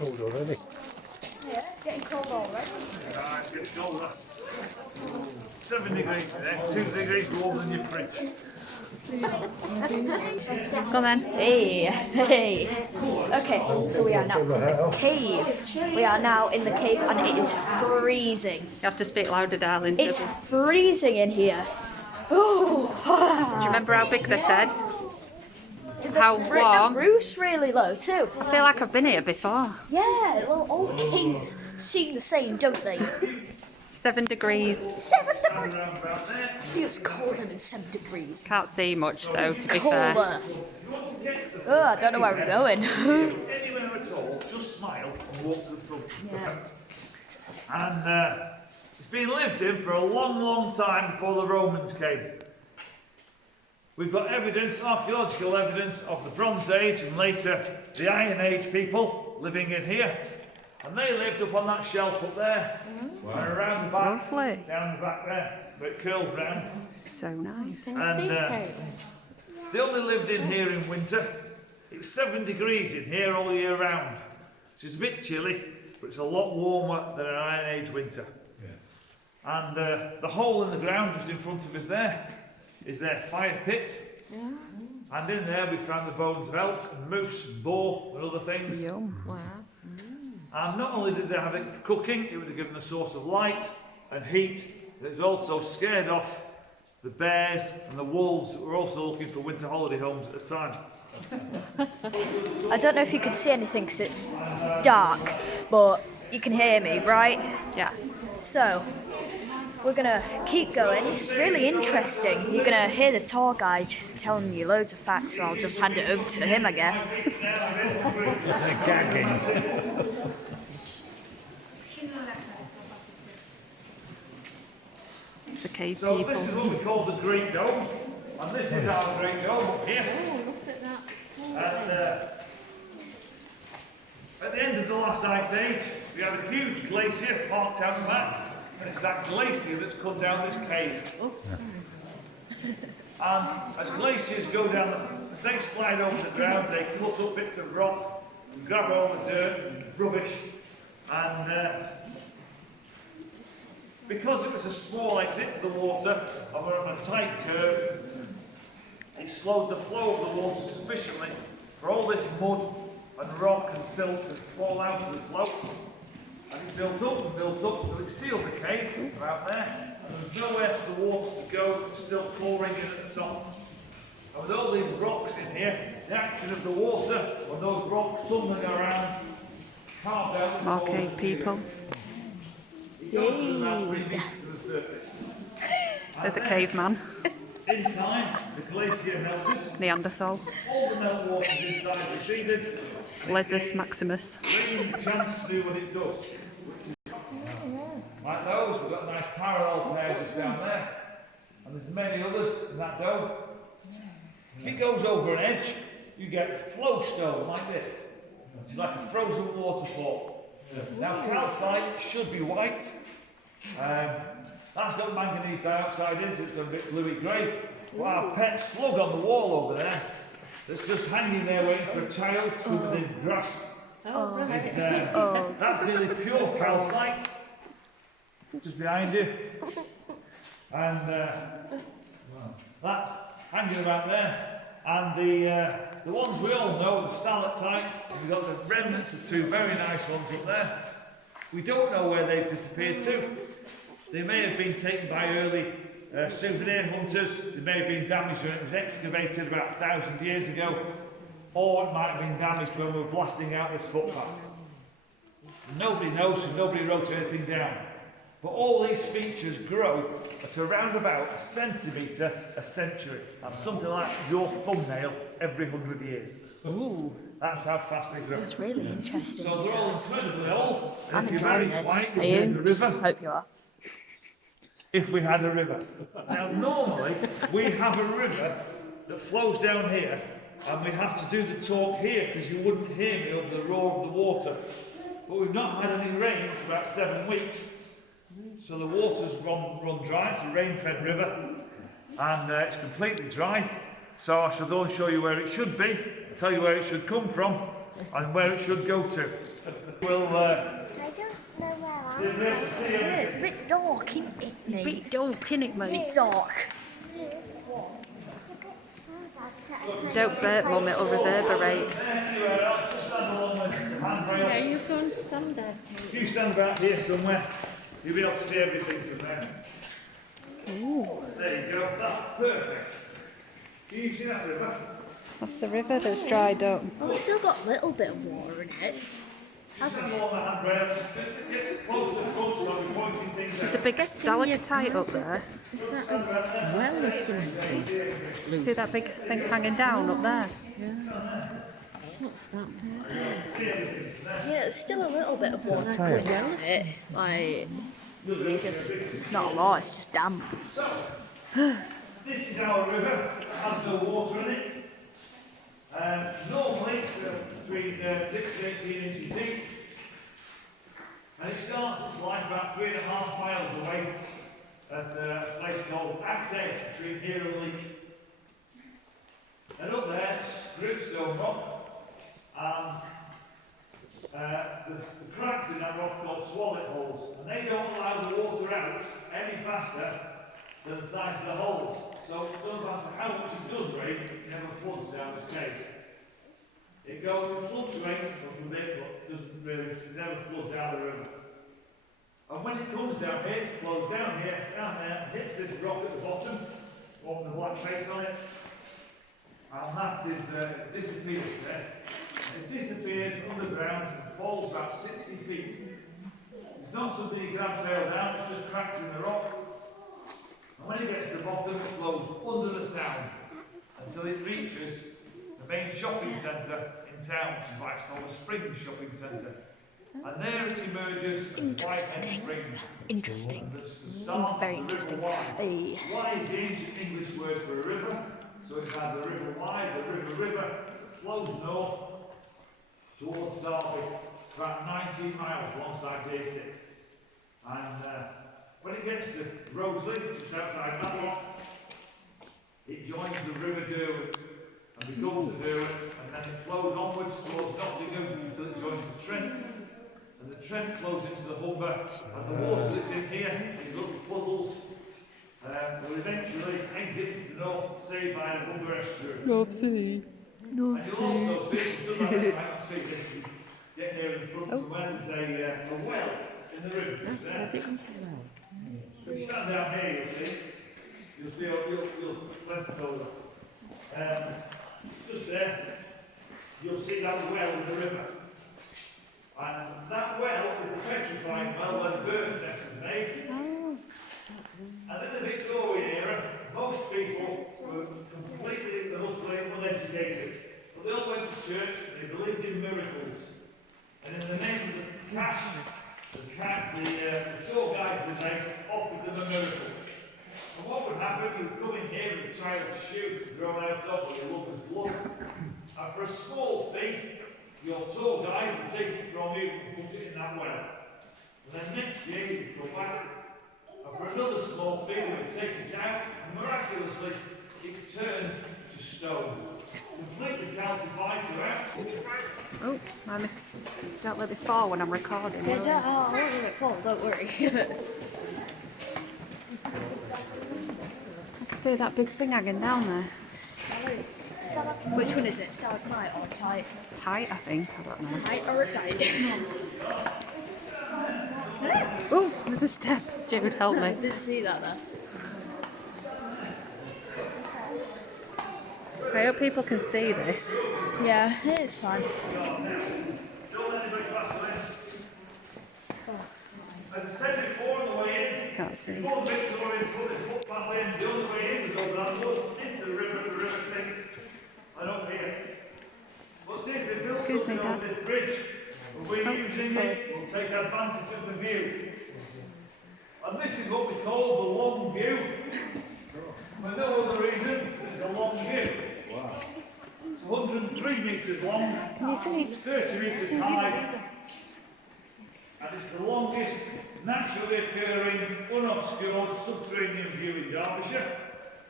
cold already. Yeah, it's getting cold already. It's getting colder. 7 degrees today, 2 degrees warmer than your fridge. Come on. Hey, hey. Okay, so we are now in the cave. We are now in the cave and it is freezing. You have to speak louder, darling. It's freezing in here. Oh. Do you remember how big they said? How warm? The roof's really low too. I feel like I've been here before. Yeah, well, all the caves seem the same, don't they? 7 degrees. 7 degrees. Feels colder than 7 degrees. Can't see much though, to be fair. Colder. Oh, I don't know where we're going. Anywhere at all, just smile and walk to the front. Yeah. And it's been lived in for a long, long time before the Romans came. We've got evidence, archaeological evidence of the Bronze Age and later the Iron Age people living in here. And they lived up on that shelf up there. And around the back, Lovely. down the back there, where it curls round. So nice. And they only lived in here in winter. It's 7 degrees in here all year round, which is a bit chilly, but it's a lot warmer than an Iron Age winter. Yeah. And the hole in the ground just in front of us there is their fire pit. Yeah. And in there we found the bones of elk and moose and boar and other things. Yum. Wow. And not only did they have it for cooking, it would have given a source of light and heat. It was also scared off the bears and the wolves that were also looking for winter holiday homes at the time. I don't know if you can see anything because it's dark, but you can hear me, right? Yeah. So, we're gonna keep going. It's really interesting. You're gonna hear the tour guide telling you loads of facts, so I'll just hand it over to him, I guess. They're gagging. The cave So people. this is what we call the Great Dome, and this is our Great Dome up here. And at the end of the last ice age, we had a huge glacier parked out back, and it's that glacier that's cut out this cave. And as glaciers go down, as they slide over the ground, they cut up bits of rock, and grab all the dirt and rubbish, and because it was a small exit for the water, and we're on a tight curve, it slowed the flow of the water sufficiently for all this mud and rock and silt to fall out of the flow. And it built up and built up until it sealed the cave about there. And there was nowhere for the water to go, it was still pouring in at the top. And with all these rocks in here, the action of the water, when those rocks tumbling around, carved out the More whole cave of the people. ceiling. It goes to about 3 metres to the surface. There's a caveman. In time, the glacier melted, Neanderthal. all the meltwaters inside receded, Lezus Maximus. rain chance to do what it does. Which is like those, we've got a nice parallel pair just down there. And there's many others in that dome. If it goes over an edge, you get flow stone like this, which is like a frozen waterfall. Now calcite should be white. That's got manganese dioxide in it, so it's got a bit bluey grey. Well, our pet slug on the wall over there, that's just hanging there waiting for a child to within grasp. Is, that's nearly pure calcite, just behind you. And that's hanging about there. And the ones we all know, the stalactites, we've got the remnants of two very nice ones up there. We don't know where they've disappeared to. They may have been taken by early souvenir hunters, they may have been damaged when it was excavated about 1,000 years ago, or it might have been damaged when we were blasting out this footpath. Nobody knows, and nobody wrote anything down. But all these features grow at around about a centimetre a century. That's something like your thumbnail every 100 years. Ooh. That's how fast they grow. It's really interesting. So they're all incredibly old. I'm If you're very enjoying this. quiet, Are you'll be in the you? river. Hope you are. If we had a river. Now normally we have a river that flows down here and we have to do the talk here because you wouldn't hear me over the roar of the water. But we've not had any rain for about 7 weeks. So the water's run dry, it's a rain-fed river and it's completely dry. So I shall go and show you where it should be, tell you where it should come from and where it should go to. We'll I don't know where be able to see Yeah, everything. it's a bit dark, isn't it, mate? Bit dark, innit, It's a mate? bit dark. Don't burp, Mum, it'll reverberate. Anywhere else, just stand along the handrail. Yeah, you go and stand there. If you stand about here somewhere, you'll be able to see everything from there. There you go, that's perfect. Can you see that river? That's the river that's dried up. Oh, it's still got a little bit of water in it. Stand along the handrail, just get close to the front while we're pointing things There's out. a big stalactite up there. Well, or something. See that big thing hanging down up there? What's that? Yeah, there's still a little bit of water coming down it. Like, it's not a lot, it's just damp. This is our river, it has no water in it. Normally it's between 6 and 18 inches deep. And it starts its life about 3.5 miles away at a place called Axe Edge, between here and Leek. And up there, it's gritstone rock, and the cracks in that rock are called swallow holes, and they don't allow the water out any faster than the size of the holes. So it doesn't matter how much it does rain, it never floods down this cave. It fluctuates a bit, but it never floods out of the river. And when it comes down here, it flows down here, down there, hits this rock at the bottom, one with the black face on it, and that is, disappears there. It disappears underground and falls about 60 feet. It's not something you can abseil down, it's just cracks in the rock. And when it gets to the bottom, it flows under the town until it reaches the main shopping centre in town, which is why it's called a spring shopping centre. And there it emerges as Whitehead Springs. Interesting. That's the start Very of the River interesting. Wye. Wye is the ancient English word for a river. So it's had the River Wye, the River that flows north towards Derby, about 19 miles alongside the A6. And when it gets to Roseley, just outside Matlock, it joins the River Derwent and becomes the Derwent, and then it flows onwards towards Nottingham until it joins the Trent. And the Trent flows into the Humber, and the water that's in here, these little puddles, will eventually exit into the North Sea by the Humber estuary. North Sea. And you'll also see, some of you might not see this, you get here in front somewhere, there's a well in the river. There. If you stand down here, you'll see, you'll glance it over. Just there, you'll see that well in the river. And that well is the petrifying well where the bird's nest was made. And in the Victorian era, most people were completely and utterly uneducated. But they all went to church and they believed in miracles. And in the name of the cash, the tour guides that they offered them a miracle. And what would happen, you would come in here with a child's shoot grown out of your lover's blood. And for a small fee, your tour guide would take it from you and put it in that well. And then next year you'd go back, and for another small fee they would take it out, and miraculously it's turned to stone. Completely calcified throughout. Oh, Mommy, don't let me fall when I'm recording. Yeah, I won't let it fall, don't worry. I can see that big thing hanging down there. Which one is it? Stalagmite or tight? Tight, I think. I don't know. Tight or tight? Oh, there's a step. Jude, help I me. didn't see that there. I hope people can see this. Yeah, it's fine. Don't let anybody pass away. As I said before on the way in, Can't see. before the Victorians put this footpath in, the only way in was over that wood into the river St. And up here. But since they built Excuse me, something over Dad. this bridge, and we're using it, we'll take advantage of the view. And this is what we call the long view. For no other reason, it's a long view. It's 103 metres long, 30 metres high, and it's the longest naturally occurring, unobscured subterranean view in Derbyshire.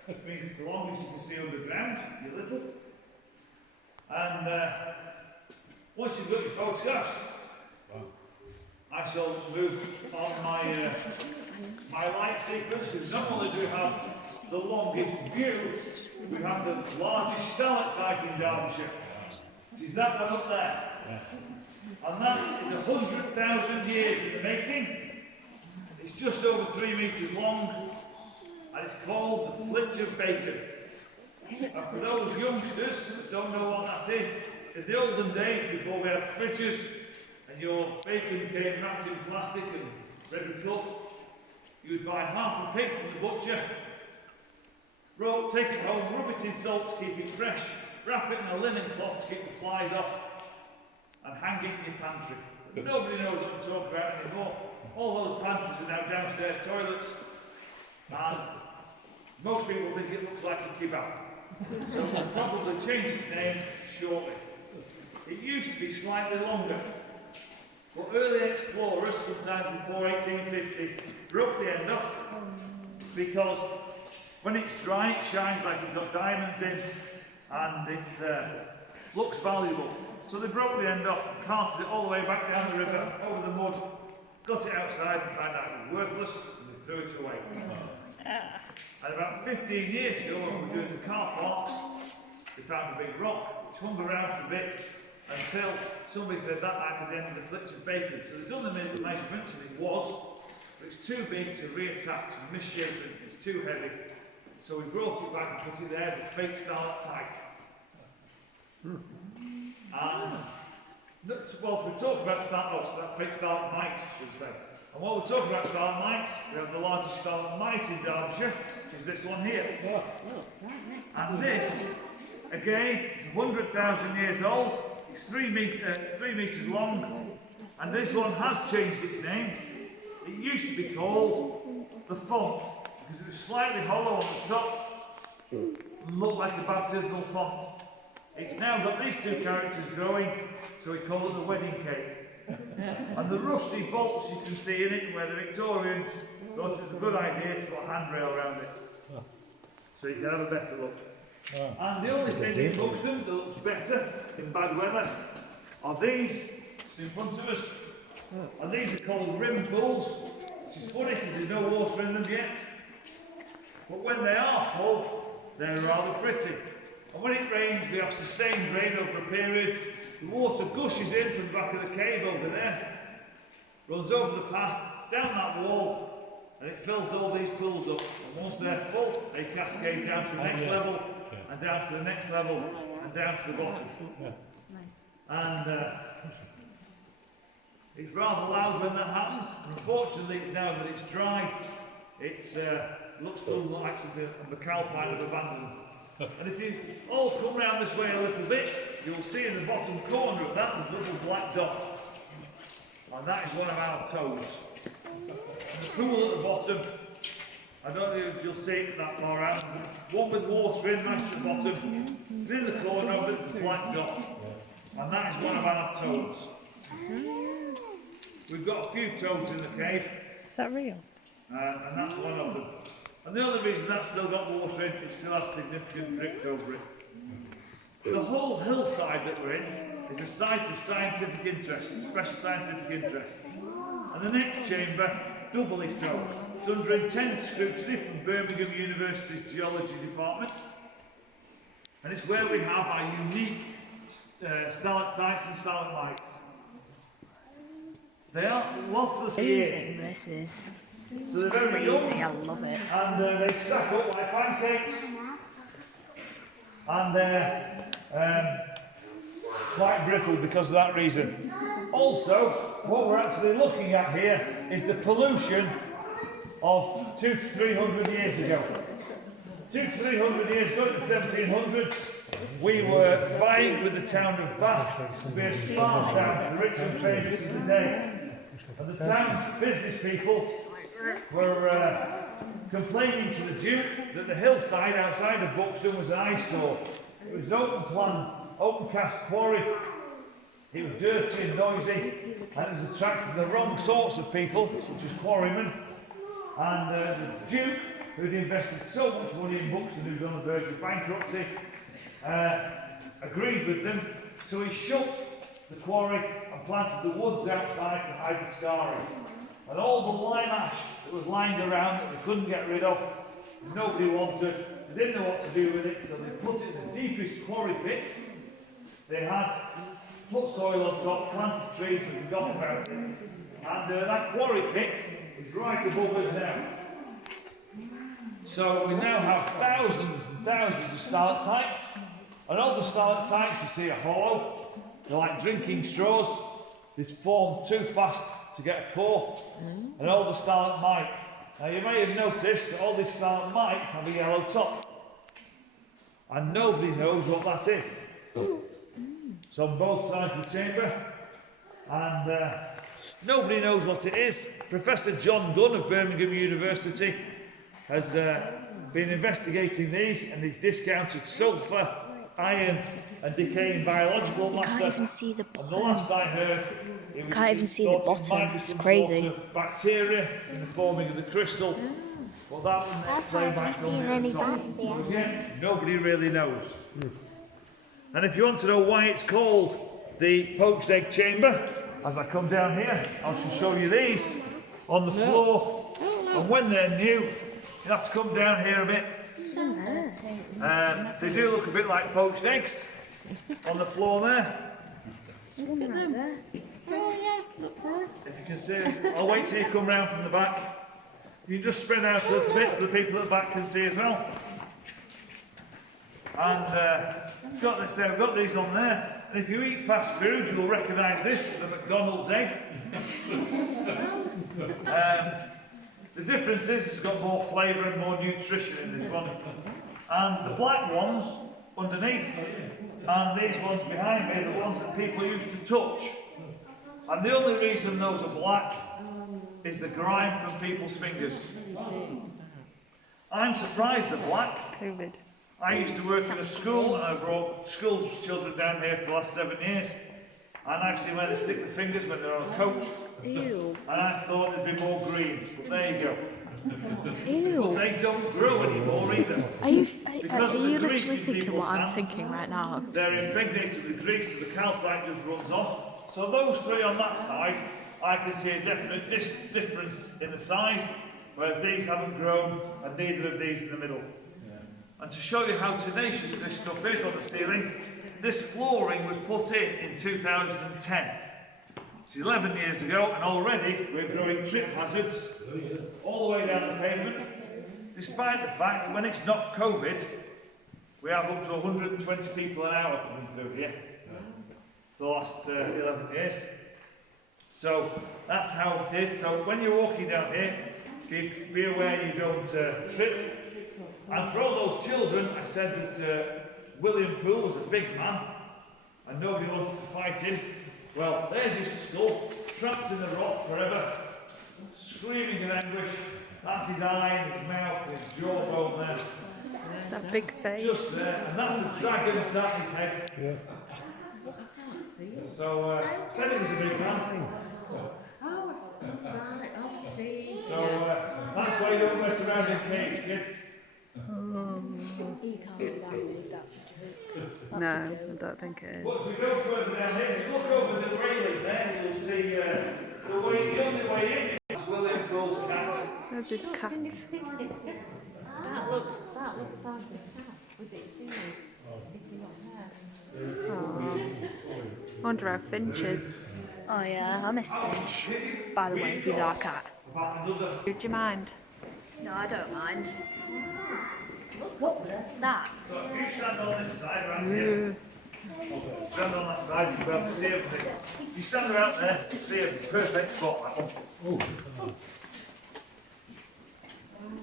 It means it's the longest you can see underground, if you're little. And once you've got your photographs, I shall move on my my light sequence, because not only do we have the longest view, we have the largest stalactite in Derbyshire. Is that one up there? And that is 100,000 years in the making. It's just over 3 metres long, and it's called the Flitch of Bacon. And for those youngsters that don't know what that is, in the olden days, before we had fridges, and your bacon came wrapped in plastic and ready cut, you would buy half a pig from the butcher, take it home, rub it in salt to keep it fresh, wrap it in a linen cloth to keep the flies off, and hang it in your pantry. But nobody knows what I'm talking about anymore. All those pantries are now downstairs toilets, and most people think it looks like a kebab. So we'll probably change its name shortly. It used to be slightly longer, but early explorers, sometimes before 1850, broke the end off, because when it's dry it shines like it's got diamonds in, and it looks valuable. So they broke the end off, carted it all the way back down the river, over the mud, got it outside and found out it was worthless, and they threw it away. And about 15 years ago, when we were doing the car parks, they found a big rock, which hung around for a bit, until somebody said that might be the end of the Flitch of Bacon. So they've done the measurements, and it was, but it's too big to reattach and misshapen, it's too heavy. So we brought it back and put it there as a fake stalactite. And, well, we talk about fake stalagmite, should we say. And while we're talking about stalagmites, we have the largest stalagmite in Derbyshire, which is this one here. And this, again, is 100,000 years old. It's 3 metres long, and this one has changed its name. It used to be called the Font, because it was slightly hollow on the top and looked like a baptismal font. It's now got these two characters growing, so we call it the wedding cake. And the rusty bolts you can see in it, where the Victorians thought it was a good idea to put a handrail around it, so you can have a better look. And the only thing in Buxton that looks better in bad weather are these, in front of us. And these are called rim pools, which is funny because there's no water in them yet. But when they are full, they're rather pretty. And when it rains, we have sustained rain over a period. The water gushes in from the back of the cave over there, runs over the path, down that wall, and it fills all these pools up. And once they're full, they cascade down to the next level, and down to the next level, and down to the bottom. And it's rather loud when that happens. Unfortunately, now that it's dry, it looks a little like something the Calpine have abandoned. And if you all come round this way a little bit, you'll see in the bottom corner of that, there's a little black dot. And that is one of our toads. And the pool at the bottom, I don't know if you'll see it that far out, there's one with water in right at the bottom. And in the corner of it, there's a black dot. And that is one of our toads. We've got a few toads in the cave. Is that real? And that's one of them. And the only reason that's still got water in, it still has significant drips over it. The whole hillside that we're in is a site of scientific interest, special scientific interest. And the next chamber, doubly so. It's under intense scrutiny from Birmingham University's Geology Department. And it's where we have our unique stalactites and stalagmites. They are loftless Amazing, this is. so they're very young, Crazy, I love it. and they stack up like pancakes, and they're quite brittle because of that reason. Also, what we're actually looking at here is the pollution of 200 to 300 years ago. 200 to 300 years ago, in the 1700s, we were vying with the town of Bath to be a smart town, the rich and famous of the day. And the town's business people were complaining to the Duke that the hillside outside of Buxton was an eyesore. It was an open plan, open cast quarry. It was dirty and noisy, and it was attracting the wrong sorts of people, such as quarrymen. And the Duke, who'd invested so much money in Buxton, who'd on the verge of bankruptcy, agreed with them. So he shut the quarry and planted the woods outside to hide the scarring. And all the lime ash that was lying around that they couldn't get rid of, nobody wanted, they didn't know what to do with it, so they put it in the deepest quarry pit. They had put soil on top, planted trees and forgot about it. And that quarry pit is right above us now. So we now have thousands and thousands of stalactites. And all the stalactites you see are hollow. They're like drinking straws. They form too fast to get a pour. And all the stalagmites. Now you may have noticed that all these stalagmites have a yellow top. And nobody knows what that is. It's on both sides of the chamber. And nobody knows what it is. Professor John Gunn of Birmingham University has been investigating these, and he's discounted sulphur, iron and decaying biological matter. You can't even see the And the bottom. last I heard, it was Can't even see the thought it bottom. might be It's some crazy. sort of bacteria in the forming of the crystal. But that wouldn't explain Have why you it's on seen the any top. bats here? But again, nobody really knows. And if you want to know why it's called the poached egg chamber, as I come down here, I shall show you these on the floor. And when they're new, you have to come down here a bit. They do look a bit like poached eggs on the floor there. If you can see it, I'll wait till you come round from the back. You just spread out a little bit so the people at the back can see as well. And got this there, we've got these on there. And if you eat fast food, you'll recognise this as the McDonald's egg. The difference is it's got more flavour and more nutrition in this one. And the black ones underneath, and these ones behind me are the ones that people used to touch. And the only reason those are black is the grime from people's fingers. I'm surprised they're black. COVID. I used to work in a school and I brought school children down here for the last 7 years. And I've seen where they stick the fingers when they're on a coach. Ew. And I thought there'd be more green, but there you go. But Ew. they don't grow anymore either. Are you Because of the literally grease in thinking people's what I'm hands. thinking right now? They're impregnated with grease, so the calcite just runs off. So those three on that side, I can see a definite difference in the size, whereas these haven't grown, and neither of these in the middle. And to show you how tenacious this stuff is on the ceiling, this flooring was put in 2010. It's 11 years ago, and already we're growing trip hazards all the way down the pavement, despite the fact that when it's not COVID, we have up to 120 people an hour coming through here for the last 11 years. So that's how it is. So when you're walking down here, be aware you don't trip. And for all those children, I said that William Poole was a big man and nobody wanted to fight him. Well, there's his skull, trapped in the rock forever, screaming in anguish. That's his eye, and his mouth, and his jawbone there. That big face. Just there. And that's the dragon sat his head. Yeah. So, said he was a big man. So, that's why you don't mess around in cage, kids. No, I don't think it is. But as we go further down here, if you look over the railing there, you'll see the only way in is William Poole's cat. There's his cat. That looks like a cat with its fingers. I wonder how Finch is. Oh yeah, I miss Finch. By the way, he's our cat. Do you mind? No, I don't mind. What was that? So if you stand on this side right here, stand on that side, you'll be able to see everything. You stand around there, you see a perfect spot, that one.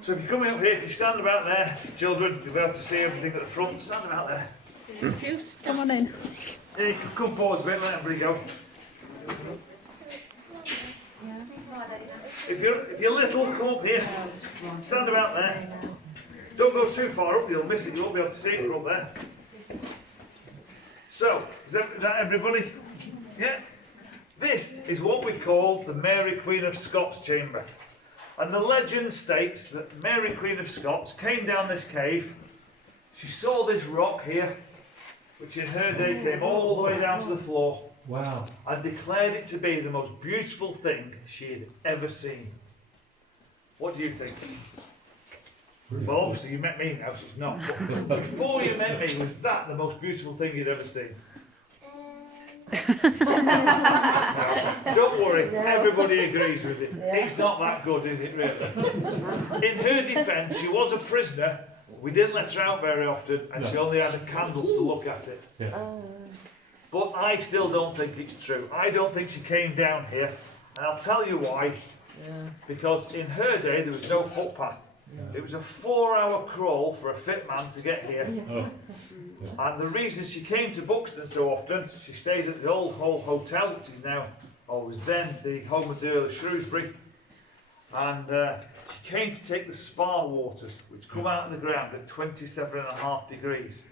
So if you come up here, if you stand about there, children, you'll be able to see everything at the front. Stand about there. Come on in. Yeah, you can come forwards a bit, let everybody go. If you're little, come up here. Stand about there. Don't go too far up, you'll miss it. You won't be able to see it from up there. So, is that everybody? Yeah? This is what we call the Mary Queen of Scots chamber. And the legend states that Mary Queen of Scots came down this cave. She saw this rock here, which in her day came all the way down to the floor. Wow. and declared it to be the most beautiful thing she had ever seen. What do you think? Well, obviously you met me now, so it's not. But before you met me, was that the most beautiful thing you'd ever seen? Don't worry, everybody agrees with it. It's not that good, is it really? In her defence, she was a prisoner. We didn't let her out very often, and she only had a candle to look at it. Yeah. But I still don't think it's true. I don't think she came down here, and I'll tell you why. Because in her day, there was no footpath. It was a 4-hour crawl for a fit man to get here. Oh. And the reason she came to Buxton so often, she stayed at the Old Hall Hotel, which is now, or was then, the home of the Earl of Shrewsbury. And she came to take the spa waters, which come out of the ground at 27.5 degrees.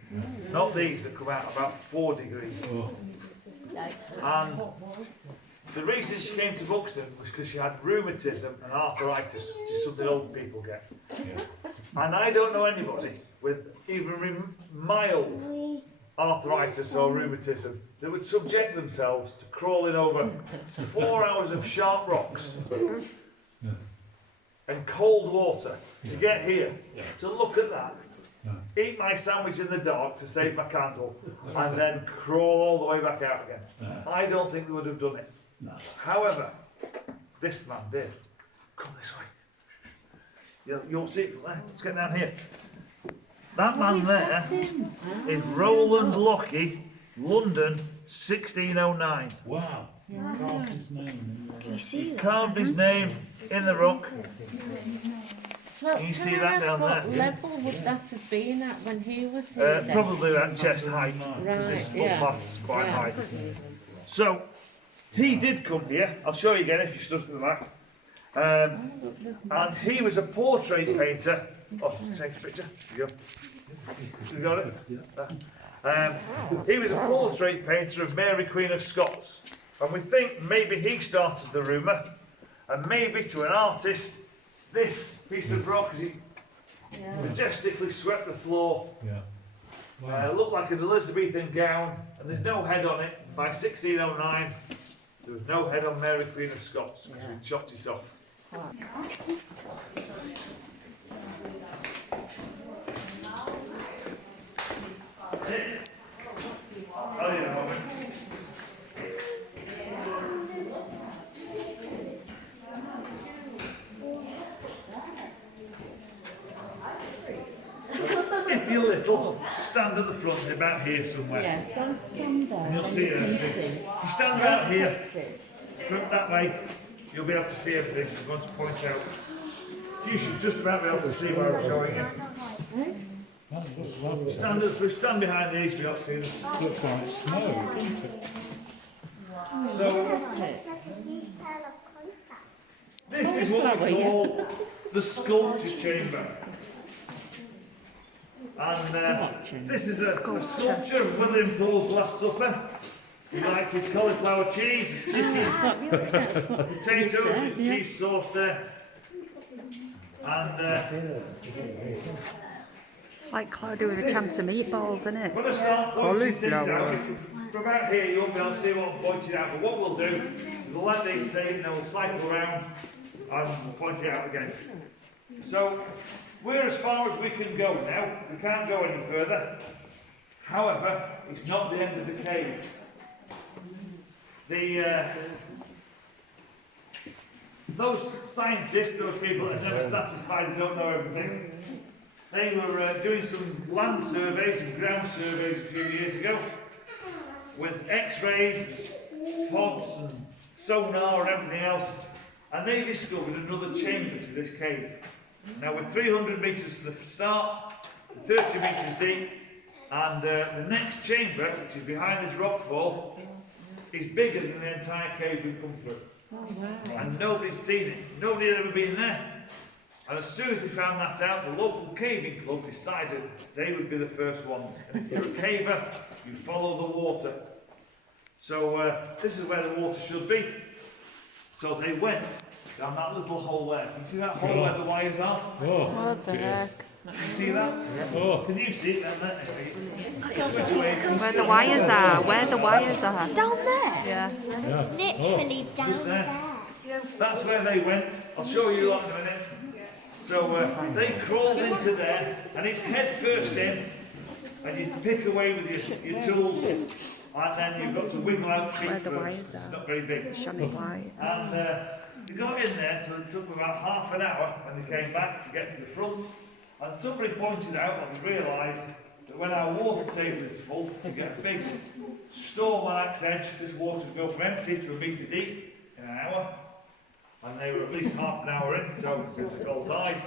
Not these that come out about 4 degrees. Oh. And the reason she came to Buxton was because she had rheumatism and arthritis, which is something old people get. And I don't know anybody with even mild arthritis or rheumatism that would subject themselves to crawling over 4 hours of sharp rocks and cold water to get here, to look at that, eat my sandwich in the dark to save my candle, and then crawl all the way back out again. I don't think they would have done it. However, this man did. Come this way. You'll see it from there. Let's get down here. That man there is Roland Lockie, London, 1609. Wow. Carved his name. Can you see He that? carved his name in the rock. So You see can I that ask down what there? level would that have been at when he was here? then? Probably at chest height, because this Right, yeah. footpath's quite Yeah. high. So, he did come here. I'll show you again if you stood at the back. And he was a portrait painter. Oh, take a picture. Here you go. You got it? He was a portrait painter of Mary Queen of Scots. And we think maybe he started the rumour. And maybe to an artist, this piece of rock, as he majestically swept the floor, Yeah. looked like an Elizabethan gown, and there's no head on it. By 1609, there was no head on Mary Queen of Scots, because we chopped it off. This, I'll tell you in a moment. If you're little, stand at the front, about here somewhere. Yeah, don't stand there. And you'll see everything. If you stand about here, front that way, you'll be able to see everything. I'm going to point out. You should just about be able to see what I'm showing you. That looks lovely. Stand behind these, we ought to see them. Looks like snow, doesn't it? So, That's a detail of contact. this is what we call the sculpture chamber. And this is a sculpture of William Paul's Last Supper. He liked his cauliflower cheese, his chicken, potatoes, his cheese sauce there. And It's like cloudy with a chance of meatballs, isn't it? when I start pointing things out, Cauliflower. from about here you'll be able to see what I'm pointing out. But what we'll do is we'll let these sit and then we'll cycle around and we'll point it out again. So we're as far as we can go now. We can't go any further. However, it's not the end of the cave. Those scientists, those people that are never satisfied and don't know everything, they were doing some land surveys and ground surveys a few years ago with x-rays, pods and sonar and everything else, and they discovered another chamber to this cave. Now we're 300 metres from the start, 30 metres deep, and the next chamber, which is behind this rockfall, is bigger than the entire cave we've come through. And nobody's seen it. Nobody had ever been there. And as soon as they found that out, the local caving club decided they would be the first ones. And if you're a caver, you follow the water. So this is where the water should be. So they went down that little hole there. Can you see that hole where the wires are? Oh, What the dear. heck? You see that? Oh, Can you see it then? Switch away. Where the wires are. Where the wires are. Down there. Yeah. yeah. Literally down Just there. there. That's where they went. I'll show you that in a minute. So they crawled into there, and it's head first in, and you pick away with your tools, and then you've got to wiggle out feet Where the first. wires It's are. not very big. Shiny white. And we got in there till it took about half an hour when they came back to get to the front. And somebody pointed out, and we realised, that when our water table is full, we get a big storm on Axe Edge. This water would go from empty to a metre deep in an hour. And they were at least half an hour in, so they all died.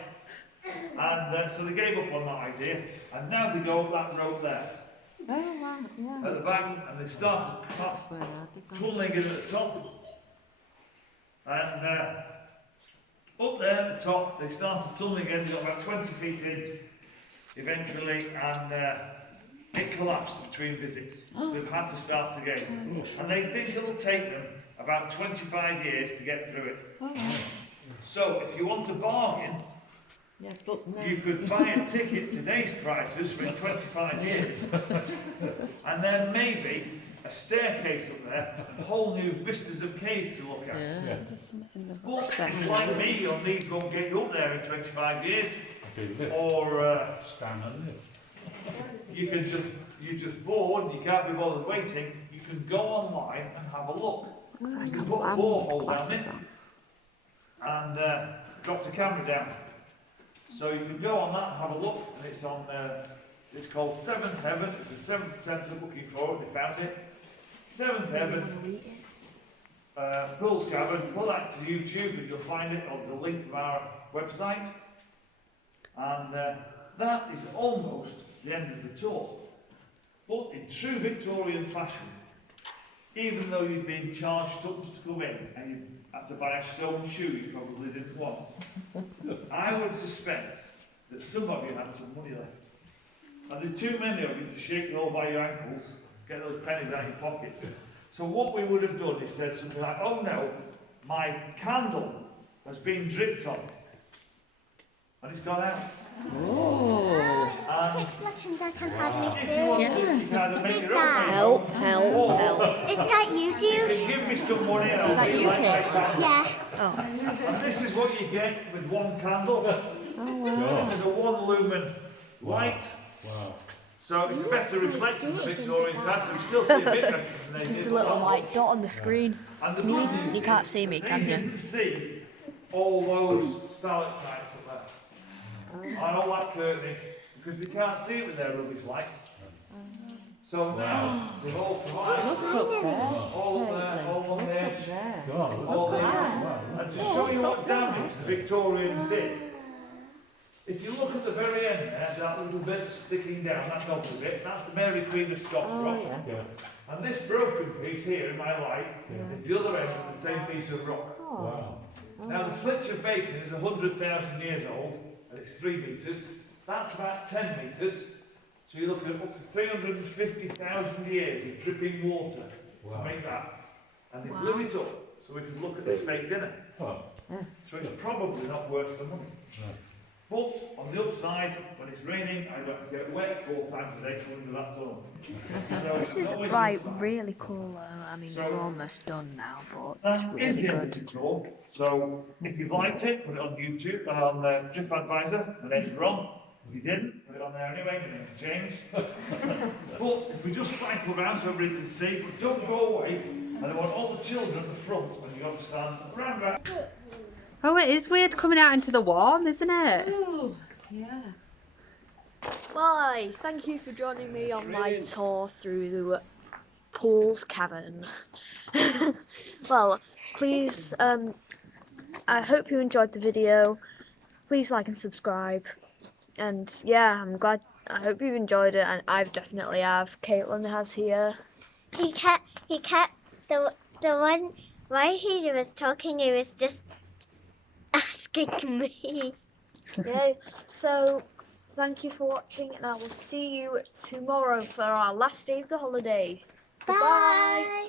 And so they gave up on that idea, and now they go up that road there, at the back, and they started tunnelling in at the top. And up there at the top, they started tunnelling in, they got about 20 feet in, eventually, and it collapsed between visits, so they've had to start again. And they think it'll take them about 25 years to get through it. So, if you want a bargain, you could buy a ticket today's prices for 25 years, and then maybe a staircase up there, and whole new vistas of cave to look at. Yeah. But if you're like me, your knees won't get you up there in 25 years, Big lift. or Stand and lift. you're just bored and you can't be bothered waiting. You can go online and have a look. Because they put a borehole down Glasses in on. and dropped a camera down. So you can go on that and have a look, and it's on. It's called Seventh Heaven. It's the seventh centre looking for it. They found it. Seventh Heaven, Pearl's Cavern. Put that to YouTube and you'll find it. Or there's a link from our website. And that is almost the end of the tour. But in true Victorian fashion, even though you've been charged up to go in and you had to buy a stone shoe you probably didn't want, I would suspect that some of you had some money left. And there's too many of you to shake it all by your ankles, get those pennies out of your pockets. So what we would have done is said something like, oh no, my candle has been dripped on. And it's gone out. It's pitch black and I can hardly If you want see. to, you can either make Who's your own that? candle, Help. or Is that you, you Jude? can give me some money and I'll that do you, like my Kate? candle. Yeah. And this is what you get with one candle. This is a 1 lumen light. Wow. So it's a better reflection than Victorians had, so we still see a bit better than they Just did. a little white dot on the screen. And the good news You can't is see me, they can you? didn't see all those stalactites up there. And all that curtain, because they can't see it with their rubbish lights. So now they've all survived. All up there, all on the edge, God, all look in. at that. Wow. And to show you what damage the Victorians did, if you look at the very end there, that little bit sticking down, that knobbly bit, that's the Mary Queen of Scots rock. Yeah. And this broken piece here in my light is the other end of the same piece of rock. Wow. Now the flitch of bacon is 100,000 years old, and it's 3 metres. That's about 10 metres. So you're looking at up to 350,000 years of dripping water to make that. And they blew it up so we could look at this fake dinner. Oh, So it's probably not worth the money. no. But on the upside, when it's raining, I don't have to get wet 4 times a day coming to that tunnel. So This is always like an upside. really cool though. I mean, So- we're almost done now, but it's That is really the end of good. the tour. So if you've liked it, put it on YouTube, on TripAdvisor, my name's Ron. If you didn't, put it on there anyway, my name's James. But if we just cycle around so everybody can see, but don't go away, and I want all the children at the front when you understand, round about. Oh, it is weird coming out into the warm, isn't it? Bye. Thank you for joining me on my tour through the Paul's Cavern. Well, please, I hope you enjoyed the video. Please like and subscribe. And yeah, I hope you've enjoyed it, and I definitely have. Caitlin has here. He kept the one while he was talking, he was just asking me. Yeah, so thank you for watching, and I will see you tomorrow for our last day of the holiday. Goodbye. Bye.